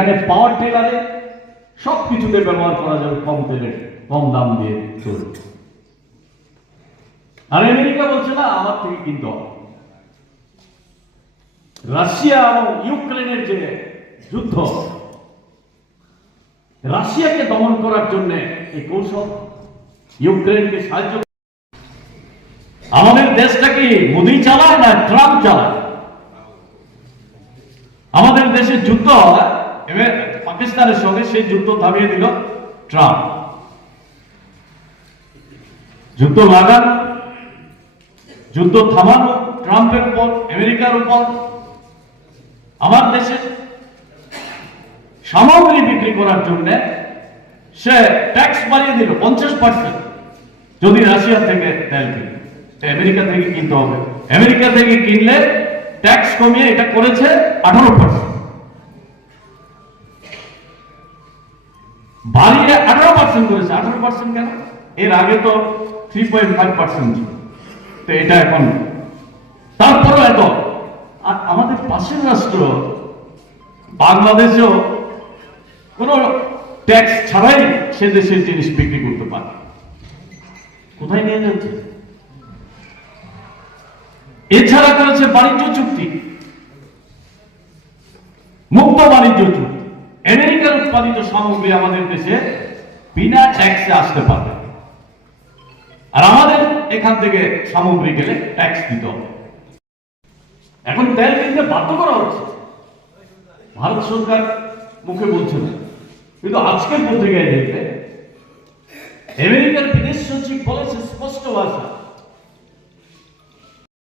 এখানে পাওয়ার টিলারে সবকিছুতে ব্যবহার করা যাবে কম তেলে, কম দাম দিয়ে চলবে। আর আমেরিকা বলছে না আমার থেকে কিনতে হবে। রাশিয়া এবং ইউক্রেনের যে যুদ্ধ, রাশিয়াকে দমন করার জন্য এই কৌশল, ইউক্রেনকে সাহায্য। আমাদের দেশটা কি মোদি চালায় না ট্রাম্প চালায়? আমাদের দেশে যুদ্ধ পাকিস্তানের সঙ্গে, সেই যুদ্ধ থামিয়ে দিল ট্রাম্প। যুদ্ধ লাগানো, যুদ্ধ থামানো ট্রাম্পের উপর, আমেরিকার উপর। আমার দেশে সামগ্রী বিক্রি করার জন্য সে ট্যাক্স বাড়িয়ে দিল 50%। যদি রাশিয়া থেকে তেল কিনে, আমেরিকা থেকে কিনতে হবে। আমেরিকা থেকে কিনলে ট্যাক্স কমিয়ে এটা করেছে 18%, বাড়িয়ে 18% করেছে। 18% কেন? এর আগে তো 3.5% ছিল, তো এটা এখন তারপরও এত। আর আমাদের পাশের রাষ্ট্র বাংলাদেশেও কোন ট্যাক্স ছাড়াই সে দেশের জিনিস বিক্রি করতে পারে। কোথায় নিয়ে যাচ্ছে? এছাড়া করেছে বাণিজ্য চুক্তি, মুক্ত বাণিজ্য চুক্তি। আমেরিকার উৎপাদিত সামগ্রী আমাদের দেশে বিনা ট্যাক্সে আসতে পারবে, আর আমাদের এখান থেকে সামগ্রী গেলে ট্যাক্স দিতে হবে। এখন তেল কিনতে বাধ্য করা হচ্ছে। ভারত সরকার মুখে বলছে না, কিন্তু আজকের পত্রিকায় দেখবে আমেরিকার বিদেশ সচিব বলেছে স্পষ্ট ভাষা,